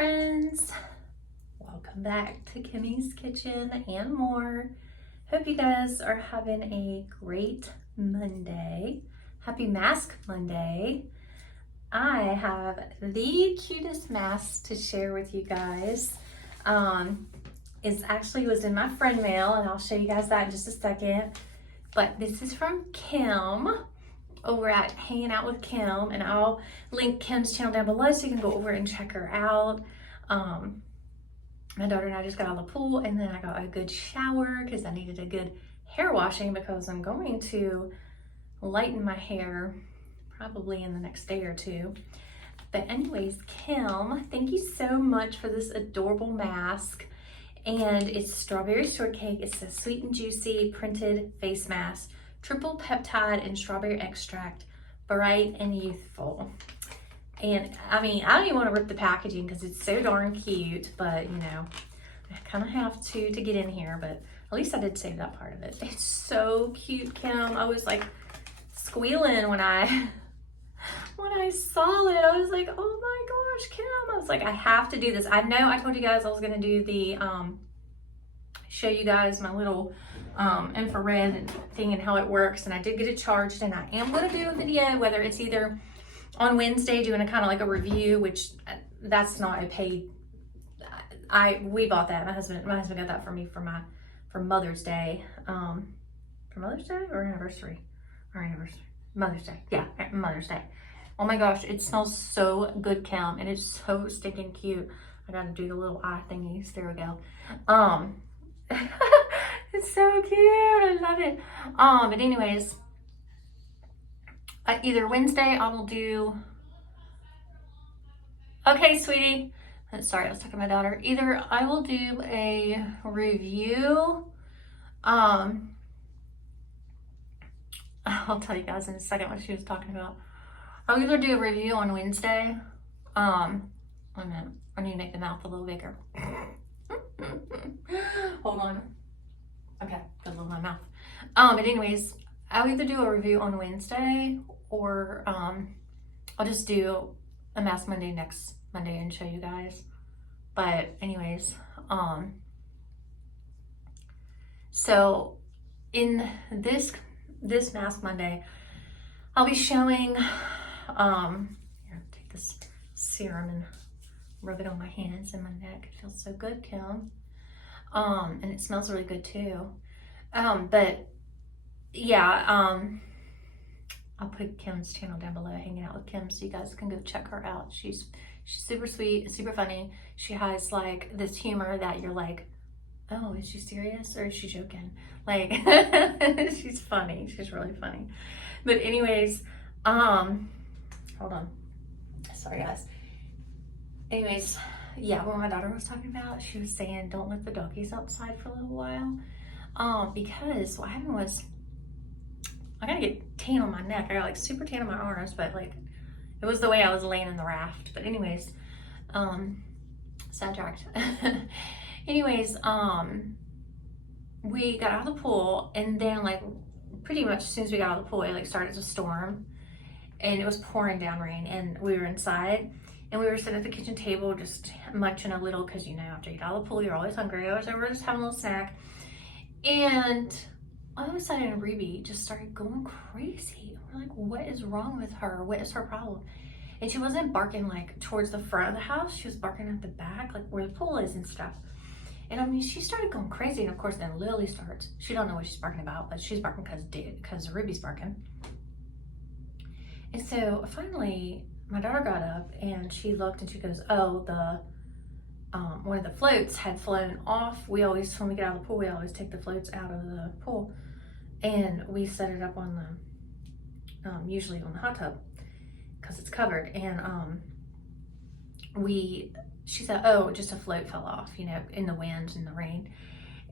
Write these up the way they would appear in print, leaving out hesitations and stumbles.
friends, welcome back to Kimmy's Kitchen and more. Hope you guys are having a great Monday. Happy Mask Monday. I have the cutest mask to share with you guys. It actually was in my friend mail, and I'll show you guys that in just a second. But this is from Kim over at Hanging Out with Kim, and I'll link Kim's channel down below so you can go over and check her out. My daughter and I just got out of the pool, and then I got a good shower because I needed a good hair washing because I'm going to lighten my hair probably in the next day or two. But anyways, Kim, thank you so much for this adorable mask. And it's strawberry shortcake. It says sweet and juicy printed face mask, triple peptide and strawberry extract, bright and youthful. And I mean, I don't even want to rip the packaging because it's so darn cute, but you know, I kind of have to get in here, but at least I did save that part of it. It's so cute, Kim. I was like squealing when I saw it. I was like, oh my gosh, Kim. I was like, I have to do this. I know I told you guys I was going to do the, show you guys my little infrared thing and how it works, and I did get it charged, and I am going to do a video, whether it's either on Wednesday doing a kind of like a review, which that's not a paid, we bought that. My husband got that for me for Mother's Day. For Mother's Day or anniversary? Our anniversary. Mother's Day. Yeah, Mother's Day. Oh my gosh, it smells so good, Kim, and it's so stinking cute. I gotta do the little eye thingies. There we go. It's so cute. I love it. But anyways, either Wednesday I will do. Okay, sweetie. Sorry, I was talking to my daughter. Either I will do a review. I'll tell you guys in a second what she was talking about. I'll either do a review on Wednesday. I need to make the mouth a little bigger. Hold on. Okay, got a little in my mouth. But anyways, I'll either do a review on Wednesday or I'll just do a Mask Monday next Monday and show you guys. But anyways, so in this Mask Monday, I'll be showing, here, take this serum and rub it on my hands and my neck. It feels so good, Kim. And it smells really good too. But yeah, I'll put Kim's channel down below, Hanging Out with Kim, so you guys can go check her out. She's super sweet, super funny. She has like this humor that you're like, oh, is she serious or is she joking? Like, she's funny. She's really funny. But anyways, hold on. Sorry, guys. Anyways, yeah, what my daughter was talking about, she was saying don't let the doggies outside for a little while. Because what happened was, I gotta get tan on my neck. I got like super tan on my arms, but like, it was the way I was laying in the raft. But anyways, sidetracked. Anyways, we got out of the pool, and then like pretty much as soon as we got out of the pool, it like started to storm, and it was pouring down rain, and we were inside, and we were sitting at the kitchen table just munching a little, because you know, after you get out of the pool, you're always hungry. So we're just having a little snack, and all of a sudden Ruby just started going crazy. We're like, what is wrong with her? What is her problem? And she wasn't barking like towards the front of the house. She was barking at the back, like where the pool is and stuff. And I mean, she started going crazy. And of course, then Lily starts. She don't know what she's barking about, but she's barking because Ruby's barking. And so finally, my daughter got up and she looked and she goes, oh, one of the floats had flown off. We always, when we get out of the pool, we always take the floats out of the pool, and we set it up on the, usually on the hot tub, because it's covered. And she said, oh, just a float fell off, you know, in the wind and the rain.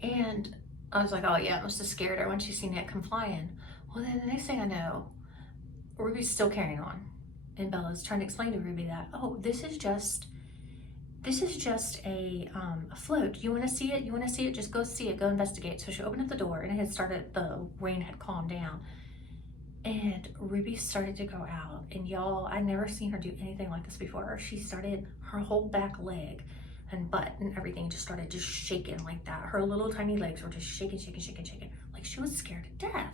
And I was like, oh yeah, it must have scared her when she seen it come flying. Well, then the next thing I know, Ruby's still carrying on, and Bella's trying to explain to Ruby that, oh, this is just a float. You want to see it? You want to see it? Just go see it. Go investigate. So she opened up the door, and it had started. The rain had calmed down, And Ruby started to go out, and y'all, I'd never seen her do anything like this before. She started, her whole back leg and butt and everything just started just shaking like that. Her little tiny legs were just shaking, shaking, shaking, shaking. Like she was scared to death.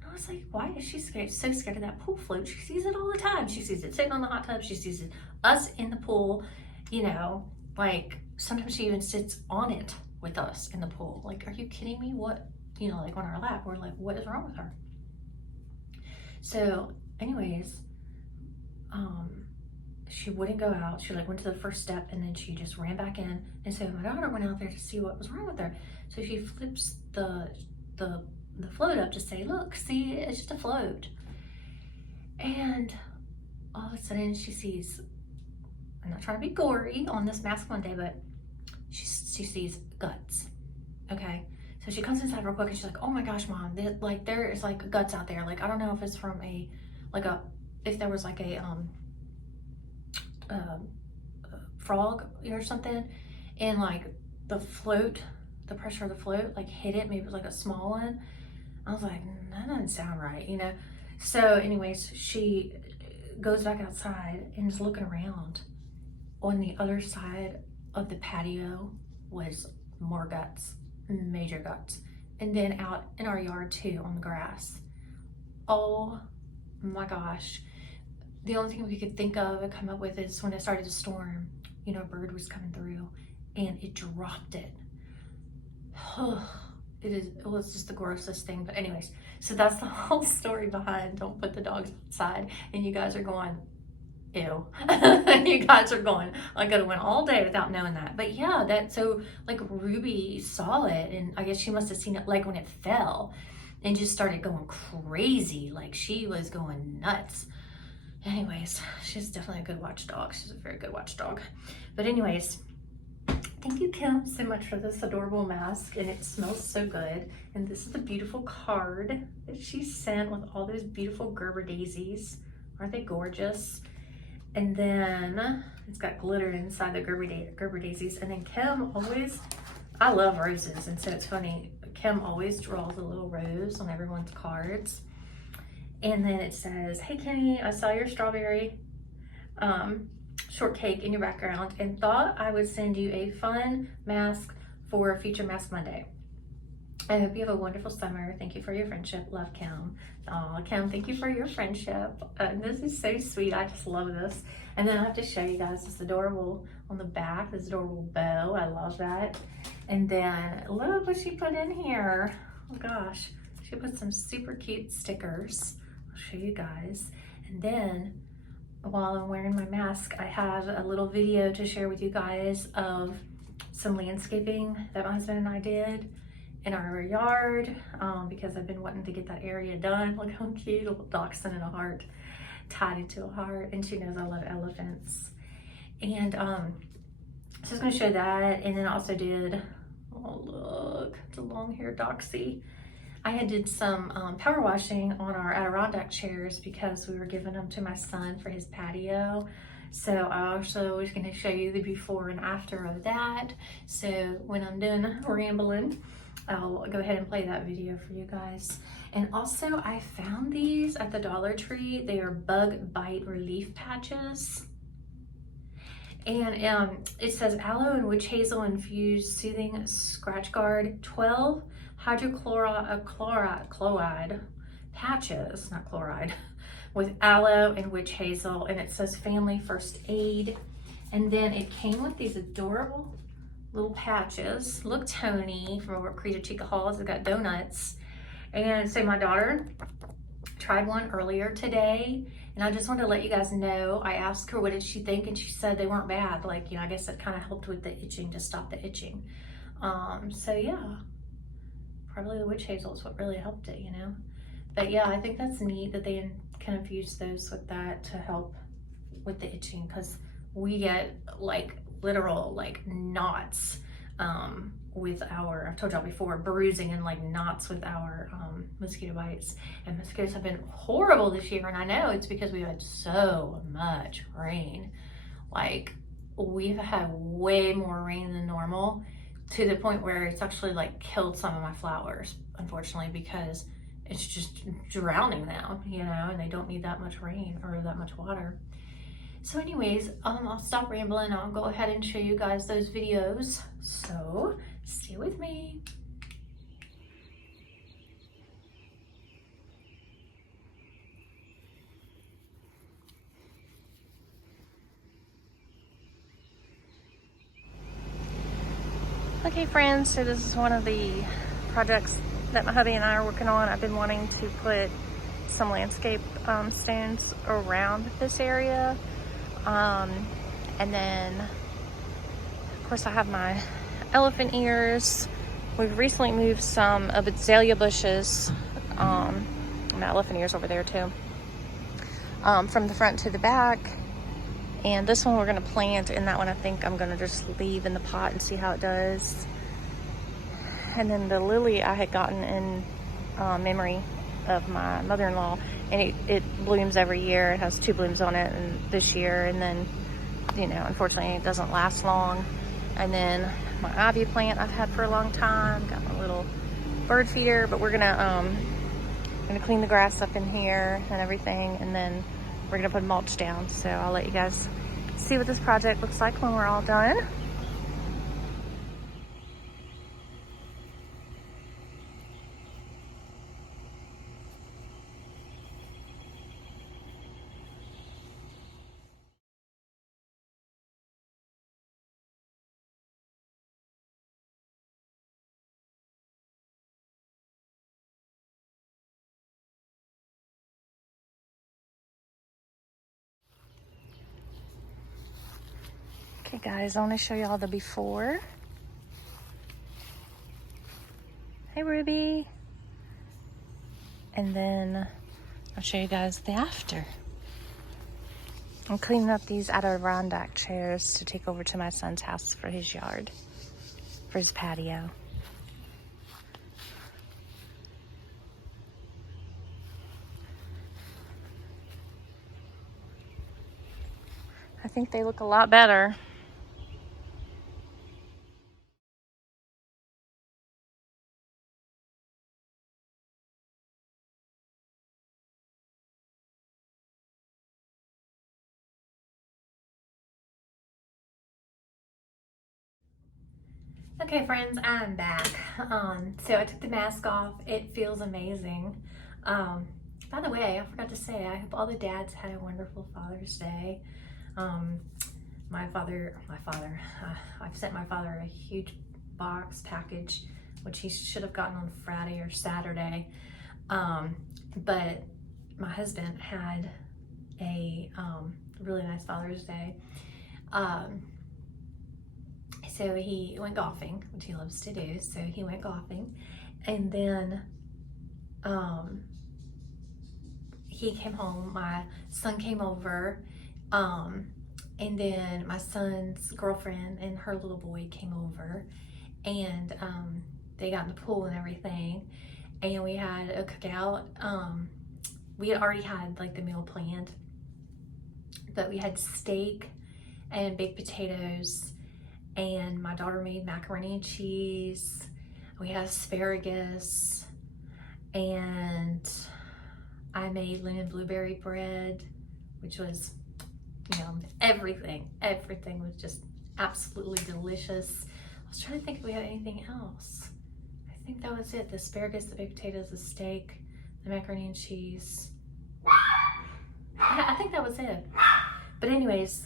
And I was like, why is she scared? So scared of that pool float. She sees it all the time. She sees it sitting on the hot tub. She sees it, us in the pool, you know, like sometimes she even sits on it with us in the pool. Like, are you kidding me? What, you know, like on our lap. We're like, what is wrong with her? So anyways, she wouldn't go out. She like went to the first step and then she just ran back in. And so my daughter went out there to see what was wrong with her. So she flips the float up to say, look, see, it's just a float. And all of a sudden she sees, I'm not trying to be gory on this Mask Monday, but she sees guts. Okay. So she comes inside real quick and she's like, oh my gosh, Mom, there is like guts out there. Like, I don't know if it's from if there was like a frog or something, and like the pressure of the float like hit it. Maybe it was like a small one. I was like, that doesn't sound right, you know? So anyways, she goes back outside and is looking around. On the other side of the patio was more guts. Major guts. And then out in our yard too, on the grass. Oh my gosh. The only thing we could think of and come up with is when it started to storm, you know, a bird was coming through and it dropped it. It was just the grossest thing. But anyways, so that's the whole story behind don't put the dogs outside. And you guys are going, ew. You guys are going, I could have went all day without knowing that. But yeah, so like Ruby saw it, and I guess she must have seen it like when it fell and just started going crazy. Like she was going nuts. Anyways, she's definitely a good watchdog. She's a very good watchdog. But anyways, thank you, Kim, so much for this adorable mask, and it smells so good. And this is the beautiful card that she sent with all those beautiful Gerber daisies. Aren't they gorgeous? And then it's got glitter inside the Gerber daisies. And then Kim always, I love roses, and so it's funny, Kim always draws a little rose on everyone's cards. And then it says, hey Kenny, I saw your strawberry shortcake in your background and thought I would send you a fun mask for a future Mask Monday. I hope you have a wonderful summer. Thank you for your friendship. Love, Kim. Oh, Kim, thank you for your friendship. This is so sweet. I just love this. And then I have to show you guys this adorable on the back, this adorable bow. I love that. And then look what she put in here. Oh gosh, she put some super cute stickers. I'll show you guys. And then while I'm wearing my mask, I have a little video to share with you guys of some landscaping that my husband and I did in our yard, because I've been wanting to get that area done. Look how cute, a little dachshund and a heart tied into a heart, and she knows I love elephants. And so I was going to show that, and then I also did, oh look, it's a long-haired doxy. I had did some power washing on our Adirondack chairs because we were giving them to my son for his patio. So I also was going to show you the before and after of that. So when I'm done rambling, I'll go ahead and play that video for you guys. And also I found these at the Dollar Tree. They are bug bite relief patches. And it says aloe and witch hazel infused soothing scratch guard, 12 hydrochloride patches, not chloride, with aloe and witch hazel. And it says family first aid. And then it came with these adorable little patches. Look, Tony from over at Creature Chica Halls has got donuts. And so my daughter tried one earlier today, and I just wanted to let you guys know, I asked her what did she think, and she said they weren't bad. Like, you know, I guess it kind of helped with the itching, to stop the itching. So yeah, probably the witch hazel is what really helped it, you know. But yeah, I think that's neat that they can infuse those with that to help with the itching, because we get like literal like knots with our, I've told y'all before, bruising and like knots with our mosquito bites. And mosquitoes have been horrible this year, and I know it's because we had so much rain. Like, we've had way more rain than normal, to the point where it's actually like killed some of my flowers, unfortunately, because it's just drowning them, you know, and they don't need that much rain or that much water. So anyways, I'll stop rambling. I'll go ahead and show you guys those videos. So stay with me. Okay friends, so this is one of the projects that my hubby and I are working on. I've been wanting to put some landscape stones around this area. And then, of course, I have my elephant ears. We've recently moved some of azalea bushes, my elephant ears over there too, from the front to the back. And this one we're gonna plant, and that one I think I'm gonna just leave in the pot and see how it does. And then the lily I had gotten in memory of my mother-in-law, and it blooms every year. It has 2 blooms on it, and this year, and then, you know, unfortunately it doesn't last long. And then my ivy plant I've had for a long time, got my little bird feeder, but we're gonna clean the grass up in here and everything, and then we're gonna put mulch down. So I'll let you guys see what this project looks like when we're all done. Okay guys, I want to show you all the before. Hey Ruby. And then I'll show you guys the after. I'm cleaning up these Adirondack chairs to take over to my son's house for his yard, for his patio. I think they look a lot better. Okay friends, I'm back. So I took the mask off. It feels amazing. By the way, I forgot to say, I hope all the dads had a wonderful Father's Day. I've sent my father a huge box package, which he should have gotten on Friday or Saturday. But my husband had a really nice Father's Day. So he went golfing, which he loves to do. So he went golfing, and then he came home. My son came over, and then my son's girlfriend and her little boy came over, and they got in the pool and everything, and we had a cookout. We had already had like the meal planned, but we had steak and baked potatoes, and my daughter made macaroni and cheese. We had asparagus, and I made lemon blueberry bread, which was, you know, everything was just absolutely delicious. I was trying to think if we had anything else. I think that was it. The asparagus, the baked potatoes, the steak, the macaroni and cheese. I think that was it. But anyways,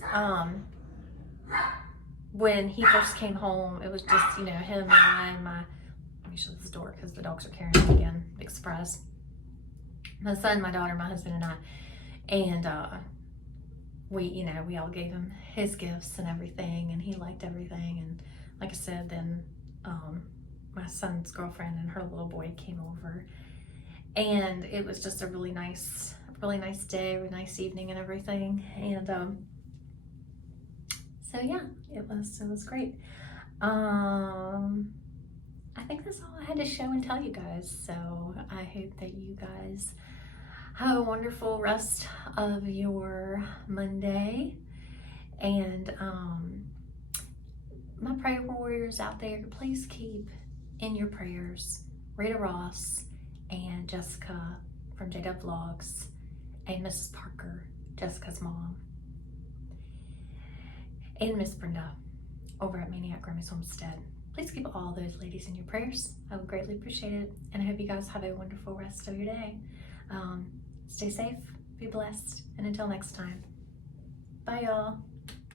when he first came home, it was just, you know, him and I and my, let me shut this door because the dogs are carrying it again, big surprise. My son, my daughter, my husband, and I, and we all gave him his gifts and everything, and he liked everything. And like I said, then my son's girlfriend and her little boy came over, and it was just a really nice day, a nice evening and everything. And so yeah, it was great. I think that's all I had to show and tell you guys. So I hope that you guys have a wonderful rest of your Monday. And my prayer warriors out there, please keep in your prayers Rita Ross and Jessica from JW Vlogs, and Mrs. Parker, Jessica's mom, and Miss Brenda over at Maniac Grammy's Homestead. Please keep all those ladies in your prayers. I would greatly appreciate it. And I hope you guys have a wonderful rest of your day. Stay safe, be blessed, and until next time, bye y'all.